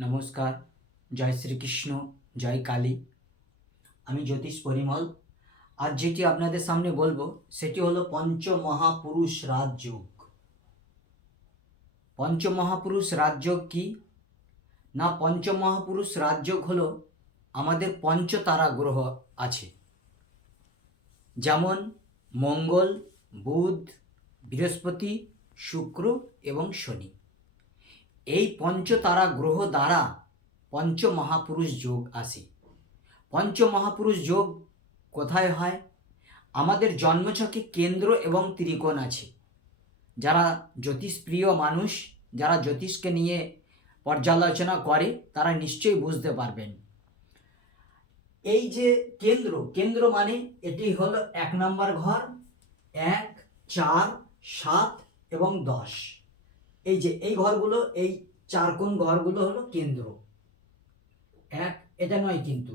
নমস্কার, জয় শ্রীকৃষ্ণ, জয় কালী। আমি জ্যোতিষ পরিমল। আজ যেটি আপনাদের সামনে বলব, সেটি হলো পঞ্চমহাপুরুষ রাজযোগ। পঞ্চমহাপুরুষ রাজযোগ কি? না, পঞ্চমহাপুরুষ রাজযোগ হলো আমাদের পঞ্চতারা গ্রহ আছে। যেমন মঙ্গল, বুধ, বৃহস্পতি, শুক্র এবং শনি। এই পঞ্চতারা গ্রহ দ্বারা পঞ্চমহাপুরুষ যোগ আসে। পঞ্চমহাপুরুষ যোগ কোথায় হয়? আমাদের জন্মছকে কেন্দ্র এবং ত্রিকোণ আছে। যারা জ্যোতিষপ্রিয় মানুষ, যারা জ্যোতিষকে নিয়ে পর্যালোচনা করে, তারা নিশ্চয়ই বুঝতে পারবেন। এই যে কেন্দ্র কেন্দ্র মানে এটি হলো এক নম্বর ঘর, এক, চার, সাত এবং দশ। এই যে এই ঘরগুলো, এই চার কোণ ঘরগুলো হলো কেন্দ্র। এক, এটা নয় কিন্তু।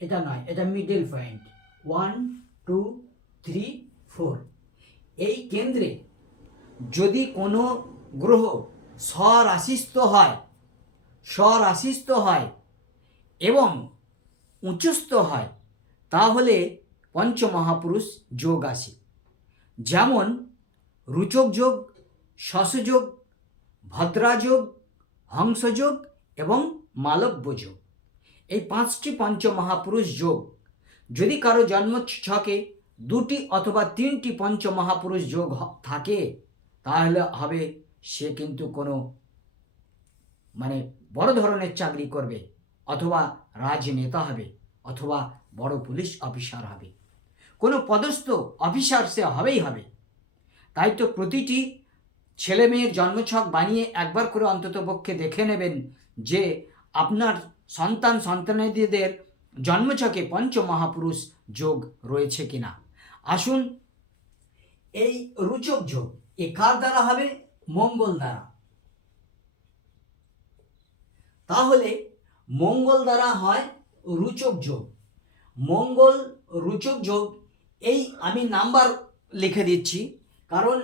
এটা নয়, এটা middle point one two three four এই কেন্দ্রে যদি কোনো গ্রহ স্বরাশিস্থ হয় স্বরাশিস্থ হয় এবং উচ্চস্থ হয়, তাহলে পঞ্চমহাপুরুষ যোগ আসে যেমন রুচক যোগ, শশযোগ ভদ্রাযোগ, হংসযোগ এবং মালব্য যোগ এই পাঁচটি পঞ্চমহাপুরুষ যোগ। যদি কারও জন্ম ছকে দুটি অথবা তিনটি পঞ্চমহাপুরুষ যোগ থাকে, তাহলে হবে সে কিন্তু কোনো মানে বড় ধরনের চাকরি করবে অথবা রাজনেতা হবে অথবা বড় পুলিশ অফিসার হবে। কোনো পদস্থ অফিসার সে হবেই হবে। তাই তো প্রতিটি ছেলে মেয়ের জন্মছক বানিয়ে একবার করে অন্তত পক্ষে দেখে নেবেন যে আপনার সন্তান সন্তানাদিদের জন্মছকে পঞ্চমহাপুরুষ যোগ রয়েছে কিনা। আসুন, এই রুচক যোগ এ কার দ্বারা হবে? মঙ্গল দ্বারা। তাহলে মঙ্গল দ্বারা হয় রুচক যোগ। মঙ্গল রুচক যোগ, এই আমি নাম্বার লিখে দিচ্ছি, কারণ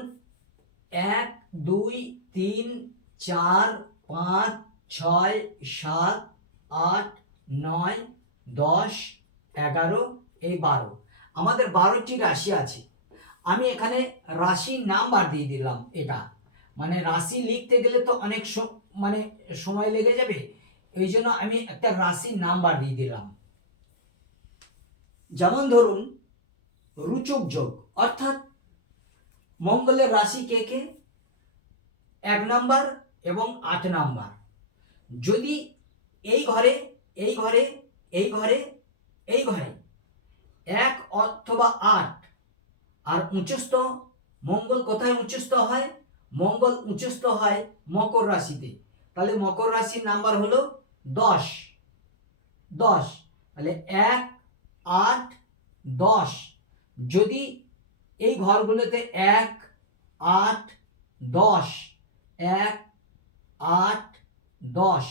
এক দুই, তিন, চার, পাঁচ, ছয়, সাত, আট, নয়, দশ, এগারো, এই বারো। আমাদের বারোটি রাশি আছে। আমি এখানে রাশি নাম্বার দিয়ে দিলাম এটা। মানে রাশি লিখতে গেলে তো অনেক মানে সময় লেগে যাবে। এই জন্য আমি একটা রাশি নাম্বার দিয়ে দিলাম। যেমন ধরুন, রুচক যোগ, অর্থাৎ মঙ্গলের রাশি কে কে? এক নাম্বার এবং আট নাম্বার। যদি এই ঘরে এই ঘরে এই ঘরে এই ঘরে এক অথবা আট আর উচ্চস্থ, মঙ্গল কোথায় উচ্চস্থ হয়? মঙ্গল উচ্চস্থ হয় মকর রাশিতে। তাহলে মকর রাশির নাম্বার হলো দশ। দশ। তাহলে এক, আট, দশ। যদি এই ঘরগুলোতে এক, আট, দশ এক, আট, দশ।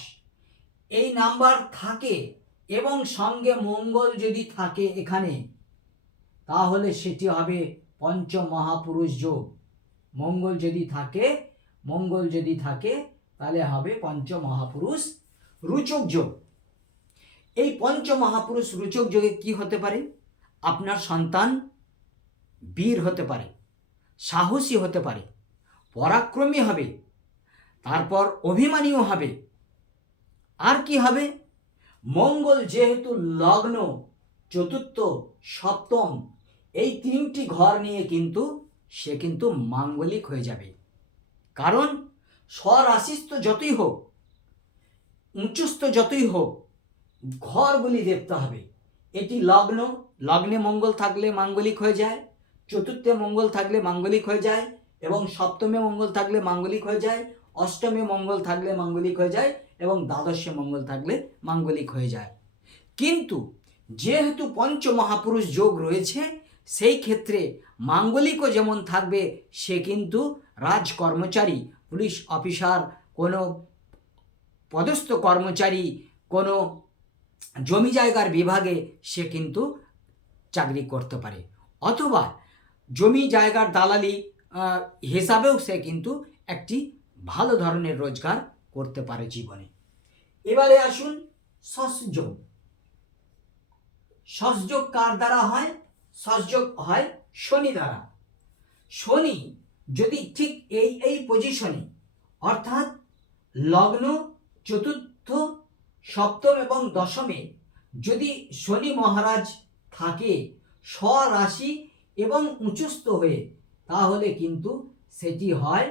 এই নাম্বার থাকে এবং সঙ্গে মঙ্গল যদি থাকে এখানে, তাহলে সেটি হবে পঞ্চমহাপুরুষ যোগ। মঙ্গল যদি থাকে, মঙ্গল যদি থাকে, তাহলে হবে পঞ্চমহাপুরুষ রুচক যোগ। এই পঞ্চমহাপুরুষ রুচক যোগে কি হতে পারে? আপনার সন্তান বীর হতে পারে, সাহসী হতে পারে, পরাক্রমী হবে তারপর অভিমানীও হবে। আর কি হবে? মঙ্গল যেহেতু লগ্ন, চতুর্থ, সপ্তম, এই তিনটি ঘর নিয়ে কিন্তু সে কিন্তু মাঙ্গলিক হয়ে যাবে। কারণ স্বরাশিস্থ যতই হোক, উচ্চস্থ যতই হোক, ঘরগুলি দেখতে হবে। এটি লগ্ন, লগ্নে মঙ্গল থাকলে মাঙ্গলিক হয়ে যায়, চতুর্থে মঙ্গল থাকলে মাঙ্গলিক হয়ে যায় এবং সপ্তমে মঙ্গল থাকলে মাঙ্গলিক হয়ে যায়। অষ্টমে মঙ্গল থাকলে মাঙ্গলিক হয়ে যায় এবং দ্বাদশে মঙ্গল থাকলে মাঙ্গলিক হয়ে যায়। কিন্তু যেহেতু পঞ্চমহাপুরুষ যোগ রয়েছে, সেই ক্ষেত্রে মাঙ্গলিকও যেমন থাকবে, সে কিন্তু রাজ কর্মচারী পুলিশ অফিসার, কোনো পদস্থ কর্মচারী, কোনো জমি জায়গার বিভাগে সে কিন্তু চাকরি করতে পারে। অথবা জমি জায়গার দালালি হিসাবেও সে কিন্তু একটি ভালো ধরনের রোজগার করতে পারে জীবনে। এবারে আসুন সসযোগ। সসযোগ কার দ্বারা হয়? সসযোগ হয় শনি দ্বারা। শনি যদি ঠিক এই এই পজিশনে অর্থাৎ লগ্ন, চতুর্থ, সপ্তম এবং দশমে যদি শনি মহারাজ থাকে স্বরাশি এবং উঁচুস্থ হয়ে, তাহলে কিন্তু সেটি হয়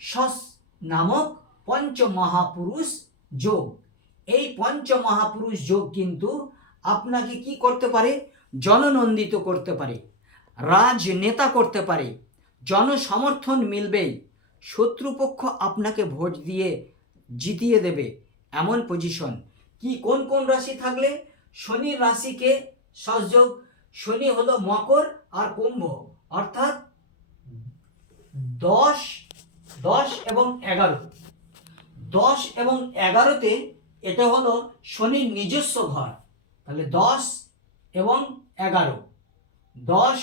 সস নামক পঞ্চমহাপুরুষ যোগ। এই পঞ্চমহাপুরুষ যোগ কিন্তু আপনাকে কি করতে পারে? জননন্দিত করতে পারে, রাজনেতা করতে পারে, জনসমর্থন মিলবেই। শত্রুপক্ষ আপনাকে ভোট দিয়ে জিতিয়ে দেবে এমন পজিশন কি কোন কোন রাশি থাকলে? শনির রাশিকে সহযোগ শনি হলো মকর আর কুম্ভ। অর্থাৎ দশ দশ এবং এগারো। দশ এবং এগারোতে এটা হলো শনির নিজস্ব ঘর। তাহলে দশ এবং এগারো। দশ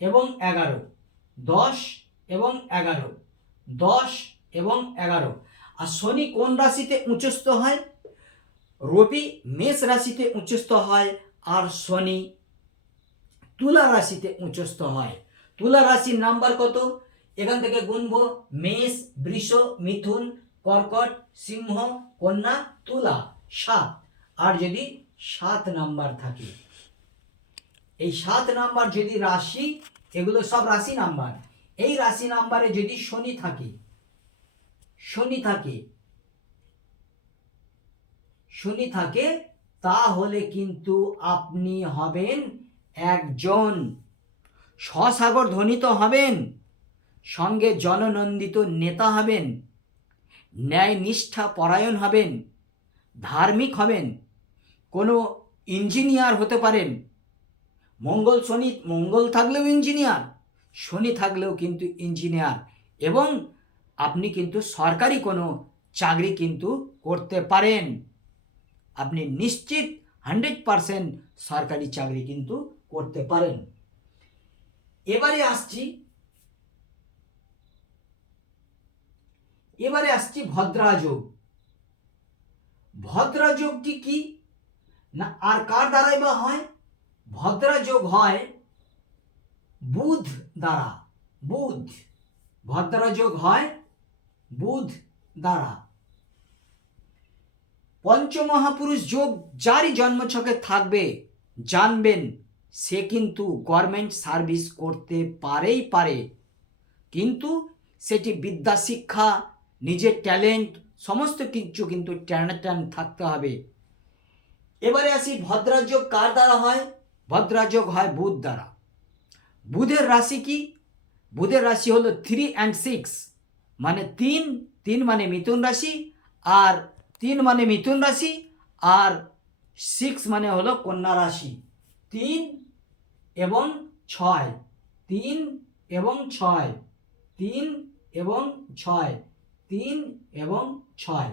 এবং এগারো। দশ এবং এগারো। দশ এবং এগারো। আর শনি কোন রাশিতে উচ্চস্থ হয়? রবি মেষ রাশিতে উচ্চস্থ হয় আর শনি তুলা রাশিতে উচ্চস্থ হয়। তুলা রাশির নাম্বার কত? এখান থেকে গুনবো মেষ, বৃষ, মিথুন, কর্কট, সিংহ, কন্যা, তুলা, সাত। আর যদি সাত নাম্বার থাকে, এই সাত নাম্বার যদি রাশি, এগুলো সব রাশি নাম্বার। এই রাশি নাম্বারে যদি শনি থাকে শনি থাকে শনি থাকে, তাহলে কিন্তু আপনি হবেন একজন স্বসাগর ধ্বনিত হবেন। সঙ্গে জননন্দিত নেতা হবেন ন্যায় নিষ্ঠা পরায়ণ হবেন, ধার্মিক হবেন, কোনো ইঞ্জিনিয়ার হতে পারেন। মঙ্গল শনি, মঙ্গল থাকলেও ইঞ্জিনিয়ার, শনি থাকলেও কিন্তু ইঞ্জিনিয়ার এবং আপনি কিন্তু সরকারি কোনো চাকরি কিন্তু করতে পারেন। আপনি নিশ্চিত হান্ড্রেড পারসেন্ট সরকারি চাকরি কিন্তু করতে পারেন। এবারে আসছি এবারে আসছি ভদ্রাযোগ। ভদ্রাযোগটি কি? না, আর কার দ্বারাই বা হয়? ভদ্রাযোগ হয় বুধ দ্বারা। বুধ। ভদ্রাযোগ হয় বুধ দ্বারা। পঞ্চমহাপুরুষ যোগ যারই জন্মছকে থাকবে, জানবেন, সে কিন্তু গভর্নমেন্ট সার্ভিস করতে পারেই পারে। কিন্তু সেটি বিদ্যা শিক্ষা নিজের ট্যালেন্ট সমস্ত কিছু কিন্তু ট্যান থাকতে হবে। এবারে আসি ভদ্রাযোগ কার দ্বারা হয়? ভদ্রাযোগ হয় বুধ দ্বারা। বুধের রাশি কি? বুধের রাশি হলো থ্রি অ্যান্ড সিক্স মানে তিন তিন মানে মিথুন রাশি, আর তিন মানে মিথুন রাশি, আর সিক্স মানে হলো কন্যা রাশি। তিন এবং ছয়, তিন এবং ছয়, তিন এবং ছয়। তিন এবং ছয়।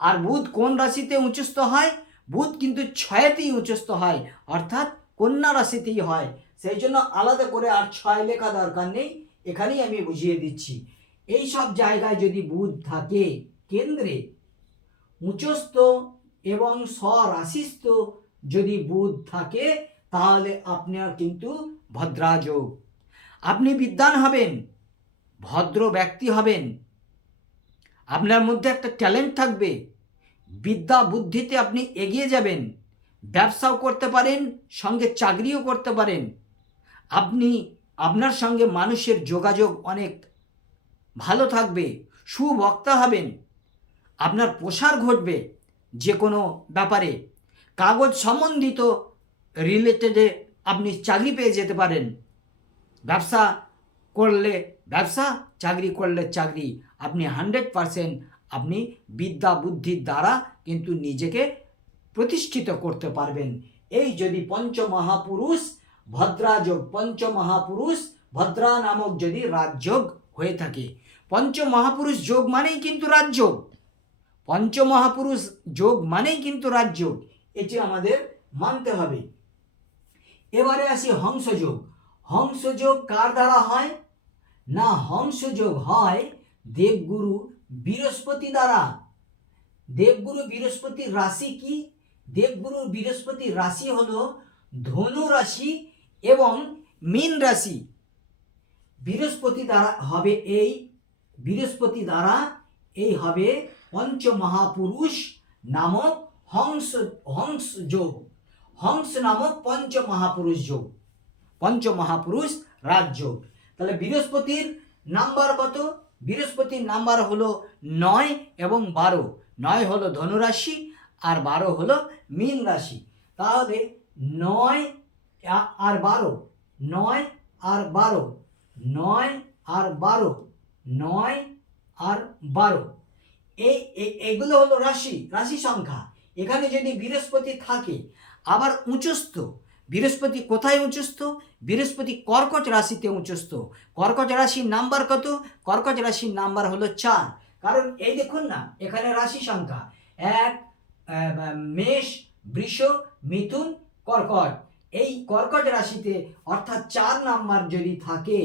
আর বুধ কোন রাশিতে উচ্চস্থ হয়? বুধ কিন্তু ছয়তেই উচ্চস্থ হয়, অর্থাৎ কন্যা রাশিতেই হয়। সেই জন্য আলাদা করে আর ছয় লেখা দরকার নেই, এখানেই আমি বুঝিয়ে দিচ্ছি। এই সব জায়গায় যদি বুধ থাকে, কেন্দ্রে উচ্চস্থ এবং স্বরাশিস্থ যদি বুধ থাকে, তাহলে আপনার কিন্তু ভদ্রাযোগ। আপনি বিদ্বান হবেন, ভদ্র ব্যক্তি হবেন আপনার মধ্যে একটা ট্যালেন্ট থাকবে। বিদ্যা বুদ্ধিতে আপনি এগিয়ে যাবেন। ব্যবসাও করতে পারেন, সঙ্গে চাকরিও করতে পারেন। আপনি, আপনার সঙ্গে মানুষের যোগাযোগ অনেক ভালো থাকবে, সুবক্তা হবেন। আপনার প্রসার ঘটবে যে কোনো ব্যাপারে। কাগজ সম্বন্ধিত রিলেটেডে আপনি চাকরি পেয়ে যেতে পারেন। ব্যবসা করলে ব্যবসা, চাকরি করলে চাকরি। আপনি হান্ড্রেড পারসেন্ট আপনি বিদ্যা বুদ্ধির দ্বারা কিন্তু নিজেকে প্রতিষ্ঠিত করতে পারবেন। এই যদি পঞ্চমহাপুরুষ, ভদ্রাযোগ, পঞ্চমহাপুরুষ, ভদ্রা নামক যদি রাজযোগ হয়ে থাকে। পঞ্চমহাপুরুষ যোগ মানেই কিন্তু রাজযোগ। পঞ্চমহাপুরুষ যোগ মানেই কিন্তু রাজযোগ। এটি আমাদের মানতে হবে। এবারে আসি হংসযোগ। হংসযোগ কার দ্বারা হয়? না, হংসযোগ হয় দেবগুরু বৃহস্পতি দ্বারা। দেবগুরু বৃহস্পতির রাশি কি? দেবগুরু বৃহস্পতির রাশি হলো ধনু রাশি এবং মীন রাশি। বৃহস্পতি দ্বারা হবে এই, বৃহস্পতি দ্বারা এই হবে পঞ্চমহাপুরুষ নামক হংস হংস যোগ। হংস নামক পঞ্চমহাপুরুষ যোগ, পঞ্চমহাপুরুষ রাজযোগ তাহলে বৃহস্পতির নাম্বার কত? বৃহস্পতির নাম্বার হলো নয় এবং বারো। নয় হলো ধনুরাশি আর বারো হলো মীন রাশি। তাহলে নয় আর বারো, নয় আর বারো, নয় আর বারো, নয় আর বারো। এই এগুলো হলো রাশি রাশি সংখ্যা। এখানে যদি বৃহস্পতি থাকে, আবার উঁচস্থ বৃহস্পতি কোথায় উঁচস্থ বৃহস্পতি কর্কট রাশিতে উঁচস্থ কর্কট রাশির নাম্বার কত? কর্কট রাশির নাম্বার হলো চার। কারণ এই দেখুন না, এখানে রাশি সংখ্যা। এক মেষ, বৃষ, মিথুন, কর্কট। এই কর্কট রাশিতে অর্থাৎ চার নাম্বার যদি থাকে,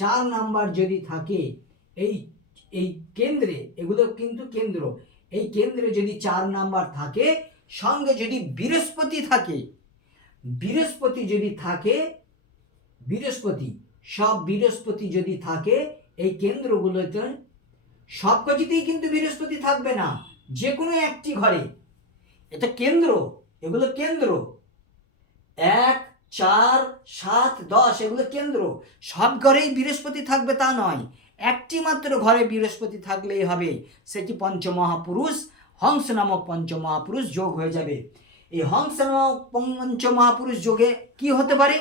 চার নাম্বার যদি থাকে, এই এই কেন্দ্রে, এগুলো কিন্তু কেন্দ্র। এই কেন্দ্রে যদি চার নাম্বার থাকে, সঙ্গে যদি বৃহস্পতি থাকে বৃহস্পতি যদি থাকে, বৃহস্পতি, সব বৃহস্পতি যদি থাকে, এই কেন্দ্রগুলোতে সব কিছুতেই কিন্তু বৃহস্পতি থাকবে না যে কোনো একটি ঘরে। এটা কেন্দ্র, এগুলো কেন্দ্র। এক, চার, সাত, দশ, এগুলো কেন্দ্র। সব ঘরেই বৃহস্পতি থাকবে তা নয়। একটি মাত্র ঘরে বৃহস্পতি থাকলেই হবে। সেটি পঞ্চমহাপুরুষ, হংস নামক পঞ্চমহাপুরুষ যোগ হয়ে যাবে। এই হংস নামক পঞ্চমহাপুরুষ যোগে কি হতে পারে?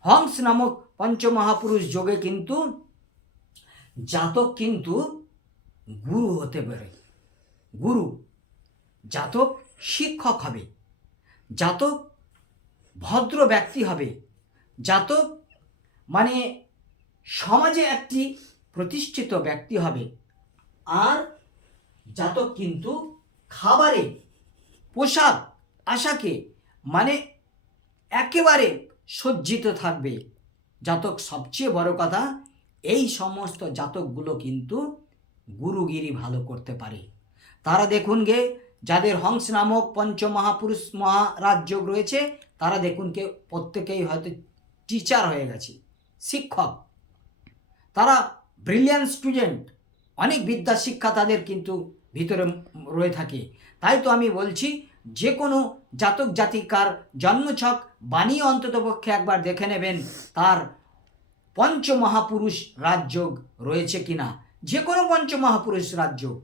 হংস নামক পঞ্চমহাপুরুষ যোগে কিন্তু জাতক কিন্তু গুরু হতে পারে। গুরু, জাতক শিক্ষক হবে, জাতক ভদ্র ব্যক্তি হবে, জাতক মানে সমাজে একটি প্রতিষ্ঠিত ব্যক্তি হবে। আর জাতক কিন্তু খাবারে পোশাক আশাকে মানে একেবারে সজ্জিত থাকবে। জাতক সবচেয়ে বড় কথা, এই সমস্ত জাতকগুলো কিন্তু গুরুগিরি ভালো করতে পারে। তারা দেখুন গে, যাদের হংস নামক পঞ্চমহাপুরুষ মহারাজযোগ রয়েছে, তারা দেখুন কে, প্রত্যেকেই হয়তো টিচার হয়ে গেছে, শিক্ষক। তারা ব্রিলিয়ান্ট স্টুডেন্ট অনেক বিদ্যা শিক্ষা তাদের কিন্তু ভিতরে রয়ে থাকে। তাই তো আমি বলছি যে কোনো জাতক জাতিকার জন্মছক বানিয়ে অন্ততপক্ষে একবার দেখে নেবেন তার পঞ্চমহাপুরুষ রাজযোগ রয়েছে কিনা। যে কোনো পঞ্চমহাপুরুষ রাজযোগ।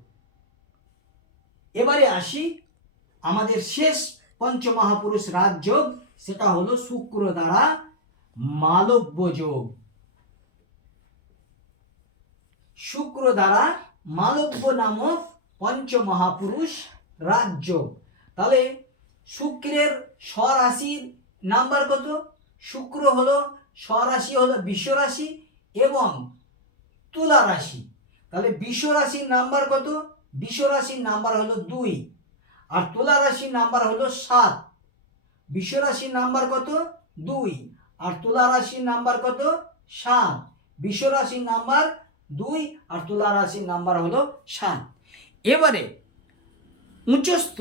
এবারে আসি আমাদের শেষ পঞ্চমহাপুরুষ রাজযোগ, সেটা হলো শুক্র দ্বারা মালব্য যোগ। শুক্র দ্বারা মালব্য নামক পঞ্চমহাপুরুষ রাজযোগ। তাহলে শুক্রের স্বরাশির নাম্বার কত? শুক্র হলো স্বরাশি হলো বিশ্ব রাশি এবং তুলা রাশি। তাহলে বিশ্ব রাশির নাম্বার কত? বিশ্ব রাশির নাম্বার হলো দুই। আর তুলা রাশির নাম্বার হলো সাত। বিশ্ব রাশির নাম্বার কত? দুই। আর তুলা রাশির নাম্বার কত? সাত। বিশ্ব রাশির নাম্বার দুই আর তুলা রাশির নাম্বার হলো সাত। এবারে উচ্চস্থ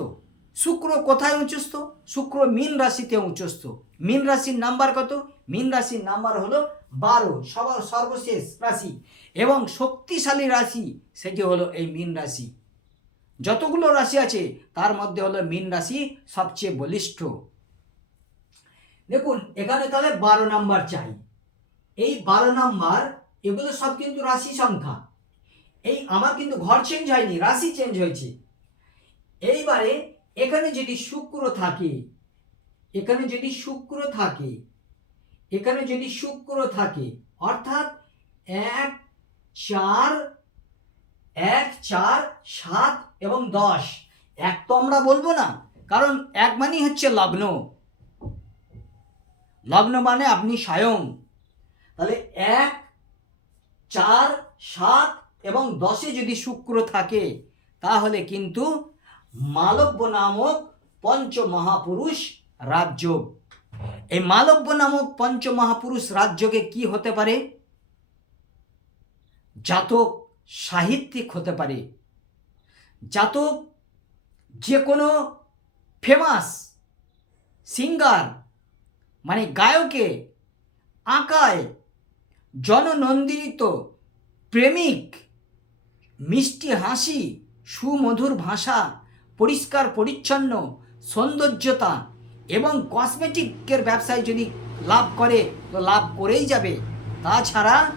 শুক্র কোথায় উচ্চস্থ? শুক্র মীন রাশিতে উচ্চস্থ। মীন রাশির নাম্বার কত? মীন রাশির নাম্বার হলো বারো, সবার সর্বশেষ রাশি এবং শক্তিশালী রাশি সেটি হলো এই মীন রাশি। যতগুলো রাশি আছে, তার মধ্যে হলো মীন রাশি সবচেয়ে বলিষ্ঠ। দেখুন, এখানে তাহলে বারো নাম্বার চাই। এই বারো নাম্বার, এগুলো সব কিন্তু রাশি সংখ্যা। এই আমার কিন্তু ঘর চেঞ্জ হয়নি, রাশি চেঞ্জ হয়েছে। এইবারে এখানে যদি শুক্র থাকে, এখানে যদি শুক্র থাকে, এখানে যদি শুক্র থাকে, অর্থাৎ এক চার এক চার সাত এবং দশ। এক তো আমরা বলব না, কারণ এক মানেই হচ্ছে লগ্ন। লগ্ন মানে আপনি স্বয়ং। তাহলে এক, চার, সাত এবং দশে যদি শুক্র থাকে, তাহলে কিন্তু মালব্য নামক পঞ্চমহাপুরুষ রাজযোগ এই মালব্য নামক পঞ্চমহাপুরুষ রাজযোগে কি হতে পারে? জাতক সাহিত্যিক হতে পারে। জাতক যে কোনো ফেমাস সিঙ্গার মানে গায়কে আঁকায় জননন্দিত প্রেমিক মিষ্টি হাসি সুমধুর ভাষা পরিষ্কার, পরিচ্ছন্ন সৌন্দর্যতা এবং কসমেটিকের ব্যবসায় যদি লাভ করে, তো লাভ করেই যাবে। তাছাড়া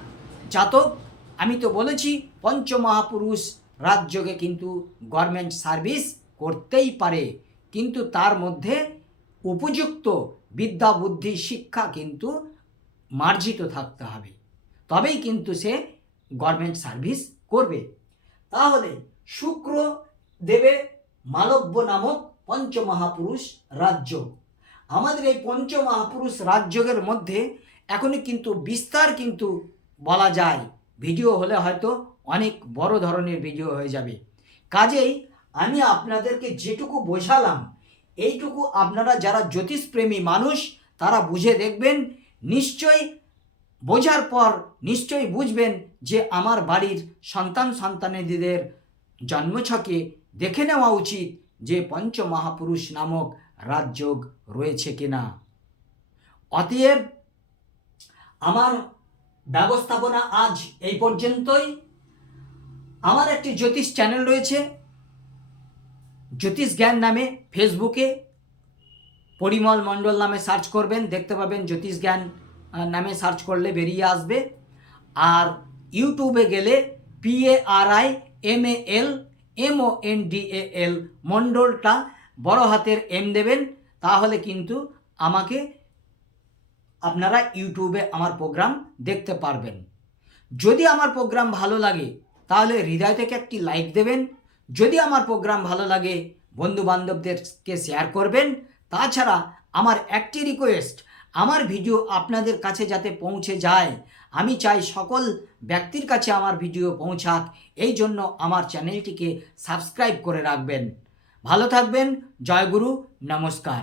জাতক, আমি তো বলেছি, পঞ্চমহাপুরুষ রাজ্যকে কিন্তু গভর্নমেন্ট সার্ভিস করতেই পারে। কিন্তু তার মধ্যে উপযুক্ত বিদ্যা, বুদ্ধি, শিক্ষা কিন্তু মার্জিত থাকতে হবে। তবেই কিন্তু সে গভর্নমেন্ট সার্ভিস করবে। তাহলে শুক্র দেবে মালব্য নামক পঞ্চমহাপুরুষ রাজ্য। আমাদের এই পঞ্চমহাপুরুষ রাজযোগের মধ্যে এখনই কিন্তু বিস্তার কিন্তু বলা যায়। ভিডিও হলে হয়তো অনেক বড় ধরনের ভিডিও হয়ে যাবে। কাজেই আমি আপনাদেরকে যেটুকু বোঝালাম, এইটুকু আপনারা যারা জ্যোতিষপ্রেমী মানুষ, তারা বুঝে দেখবেন, নিশ্চয়ই বোঝার পর নিশ্চয়ই বুঝবেন যে আমার বাড়ির সন্তান সন্তানেদের জন্মছকে দেখে নেওয়া উচিত যে পঞ্চমহাপুরুষ নামক রাজযোগ রয়েছে কিনা। অতএব আমার ব্যবস্থাপনা আজ এই পর্যন্তই। আমার একটি জ্যোতিষ চ্যানেল রয়েছে, জ্যোতিষ জ্ঞান নামে ফেসবুকে। পরিমল মণ্ডল নামে সার্চ করবেন, দেখতে পাবেন জ্যোতিষ জ্ঞান নামে সার্চ করলে বেরিয়ে আসবে। আর ইউটিউবে গেলে P A R I M A L M O N মণ্ডলটা বড় হাতের এম দেবেন, তাহলে কিন্তু আমাকে আপনারা ইউটিউবে আমার প্রোগ্রাম দেখতে পারবেন। যদি আমার প্রোগ্রাম ভালো লাগে, তাহলে হৃদয় থেকে একটি লাইক দেবেন। যদি আমার প্রোগ্রাম ভালো লাগে বন্ধু বান্ধবদেরকে শেয়ার করবেন। তাছাড়া আমার একটি রিকোয়েস্ট, আমার ভিডিও আপনাদের কাছে যাতে পৌঁছে যায় আমি চাই সকল ব্যক্তির কাছে আমার ভিডিও পৌঁছাক। এই জন্য আমার চ্যানেলটিকে সাবস্ক্রাইব করে রাখবেন। ভালো থাকবেন। জয়গুরু নমস্কার।